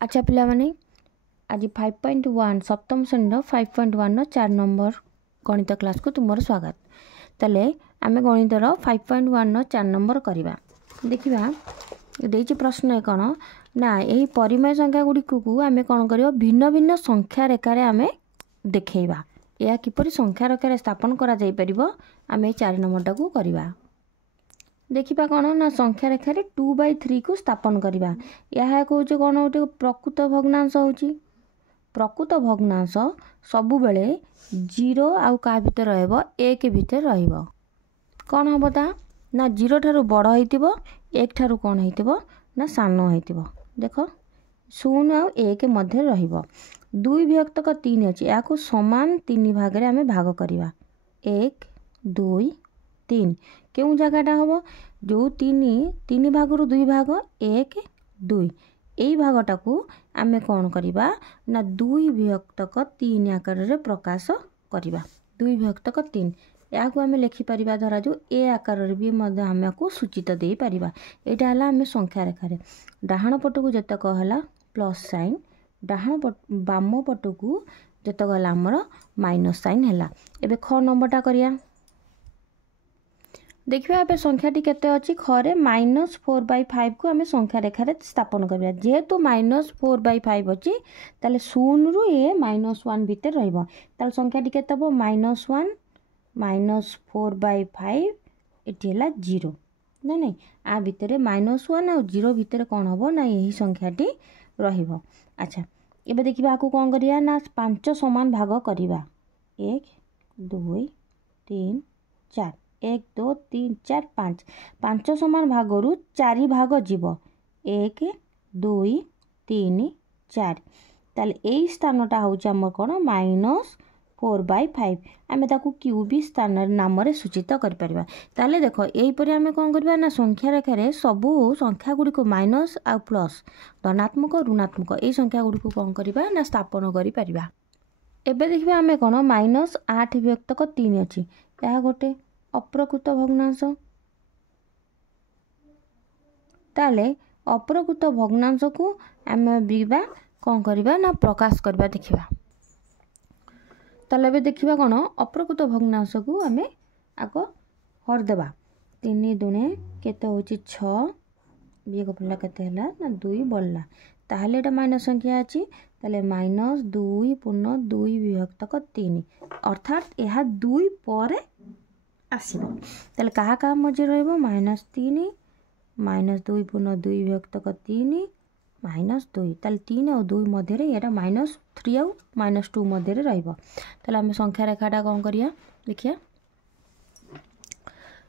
अच्छा पिलामाने आज 5.1 सप्तम श्रेणी 5.1 4 नंबर गणित क्लास को तुमर स्वागत। ताले आमे गणितर 5.1 4 नंबर करवा देखिबा देछि प्रश्न कौन ना यही परिमेय संख्या गुड़ी को आमे कौन करबा भिन्न भिन्न संख्या रेखा रे आमे देखैबा या किपरि संख्या रेखा स्थापन करा जाई परिबो आमे 4 नंबर को करवा। देखिबा कौन ना संख्या रेखा 2/3 को स्थापन करवा। यह कौन गोटे प्रकृत भग्नांश होची। प्रकृत भग्नांश सबु बेले 0 आउ का भितर रहबो 1 भितर रहबो। कौन हबो ता ना 0 ठारू बड़ होइतिबो 1 ठारू कौन होइतिबो ना सानो होइतिबो। देखो 0 आउ 1 मध्य रहबो। 2 विभक्तक 3 अछि याको समान 3 भाग रे हमें भाग करवा 1 2 3। क्यों जगहटा हम जो 3 भाग रु 2 भाग 1 2 यही भागटा को आम कौन करवा ना 2 विभक्तक 3 आकार रे प्रकाश करवा। 2 विभक्तक 3 या को आम लिखिपर धरा जो ए आकार भी आम को सूचित दे पारिबा। एटा हला आम संख्या रेखा रे डाहाण पट को जतक हला प्लस साइन डाहाण बाम पट को जतक हला हमर माइनस साइन हला। एबे ख नंबरटा करिया देखिए ए संख्याटी केते अछि खरे -4/5 को आम संख्या रेखा रे स्थापन करबा। जेहेतु -4/5 अछि ताले 0 रु ए -1 भीतर रहबो ताले संख्याटी केते हो -1 -4/5 एटी हला 0 ना नहीं आ भीतर -1 और 0 भीतर कौन हबो ना यही संख्याटी रहबो। अच्छा एबे देखिबा आकु कोन करिया ना 5 समान भाग करबा 1 2 3 4 1 2 3 4 5 5 समान भाग रु 4 भाग जीव 1 2 3 4 ताले एई स्थानटा होउछ हमर कोन -4/5 आमे ताकू क्यूबी स्थान नाम रे सूचित कर परबा। ताले देखो एई परे आमे कोन करबा ना संख्या रेखा रे सबु संख्या गुडी को माइनस आ प्लस धनात्मक ऋणात्मक एई संख्या गुडी को कोन करबा ना स्थापन करि परबा। एबे देखबा आमे कोन -8 विभक्तक 3 अछि या गोटे अप्रकृत भग्नांश। ताले अप्रकृत भग्नांश को आम बिबा कौन करबा ना प्रकाश करबा देखिबा। ताले बे देखिबा कोन अप्रकृत भग्नांश को आम आको हर देबा 3 दुने केते होची 6 बिए को पल्ला केते हला ना 2 बल्ला ताहले एटा माइनस संख्या अछि ताले -2 पूर्ण 2 विभक्तक 3 अर्थात यह 2 पर आसीबो ताले कहा कहा मजे रहबो -3 -2 पूर्ण 2 विभक्तक 3 -2 ताले 3 और 2 मध्य रे एटा -3 और -2 मध्य रे रहबो। ताले हम संख्या रेखाटा कोन करिया देखिया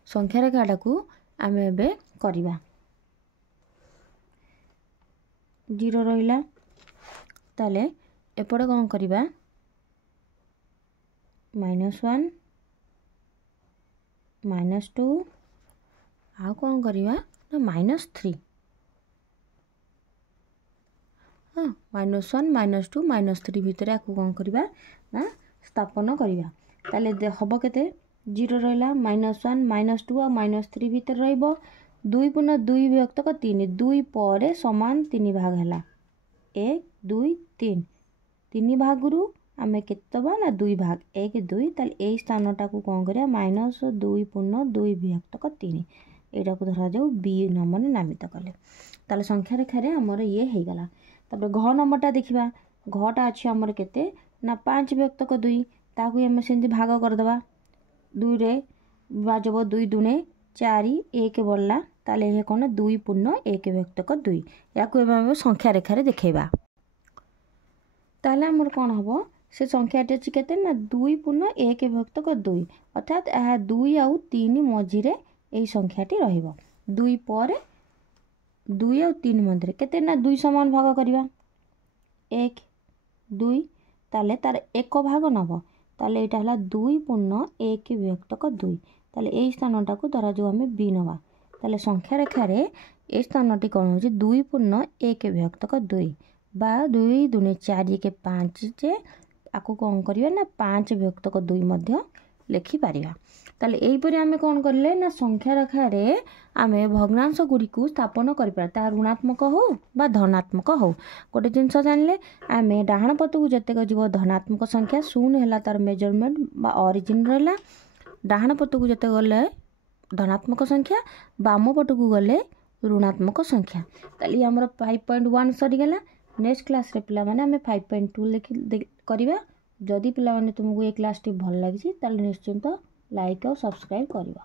संख्या रेखाटा को आम एबे करबा 0 रहिला ताले एपडे कोन करबा -1 -2 आ कौन करवा ना -3 हाँ -1 -2 -3 भितर आपको कौन करवा ना स्थापन करवा। ताले हम केते 0 रहिला -1 -2 और -3 भितर रहबो 2 पूर्ण 2 विभक्तक 3 2 पर समान 3 भाग हला 1 2 3 3 भाग रु आमे केतबा ना 2 भाग 1 2 ताले एई स्थानटा को कोन करिया -2 पूर्ण 2 विभक्तक 3 एटा को धरा जाऊ बी नंबर नामित कले। ताले संख्या रेखा रे हमर ये हे गला। तबे घ नंबरटा देखिबा घटा अछि हमर केते ना 5 विभक्तक 2 ताकू हम सेंति भाग कर देबा 2 रे बाजबो 2 दुने 4 1 बल्ला ताले हे कोन 2 पूर्ण 1 विभक्तक 2 याकू हम संख्या रेखा रे देखैबा। ताले हमर कोन हबो से संख्याटी अछि केते ना 2 पूर्ण 1 विभक्तक 2 अर्थात यह 2 आउ 3 मझी रे एई संख्याटी रहइबो 2 पर 2 और 3 मध्य केते ना 2 समान भाग करबा 1 2 ताले तार एक भाग नबो ताले एटा हला 2 पूर्ण 1 विभक्तक 2 ताले एई स्थानटा को धरा जो हमें बी नबा ताले संख्या रेखा रे एई स्थानटी कोन होची 2 पूर्ण 1 विभक्तक 2 बा 2 दुने 4 के 5 जे आको कौन करबा ना 5 विभक्तक 2 मध्य ଲେଖିପାରିବା। ତାହେଲେ ଏହିପରି ଆମେ କ'ଣ କଲେ ନା ସଂଖ୍ୟା ରେଖାରେ ଆମେ ଭଗ୍ନାଂଶ ଗୁଡ଼ିକୁ ସ୍ଥାପନ କରିପାରିବା, ତାହା ଋଣାତ୍ମକ ହେଉ ବା ଧନାତ୍ମକ ହେଉ। ଗୋଟେ ଜିନିଷ ଜାଣିଲେ, ଆମେ ଡାହାଣ ପଟକୁ ଯେତେକ ଯିବ ଧନାତ୍ମକ ସଂଖ୍ୟା, 0 ହେଲା ତାର ମେଜରମେଣ୍ଟ ବା ଅରିଜିନ୍ ରହିଲା। ଡାହାଣ ପଟକୁ ଯେତେ ଗଲେ ଧନାତ୍ମକ ସଂଖ୍ୟା, ବାମ ପଟକୁ ଗଲେ ଋଣାତ୍ମକ ସଂଖ୍ୟା। ତାହେଲେ ଆମର 5.1 ସରିଗଲା। ନେକ୍ସଟ କ୍ଲାସ୍ରେ ପିଲାମାନେ ଆମେ 5.2 କରିବା। ଯଦି ପିଲାମାନେ ତୁମକୁ ଏ କ୍ଲାସ୍ଟି ଭଲ ଲାଗିଛି ତାହେଲେ ନିଶ୍ଚିନ୍ତ ଲାଇକ୍ ଆଉ ସବସ୍କ୍ରାଇବ୍ କରିବ।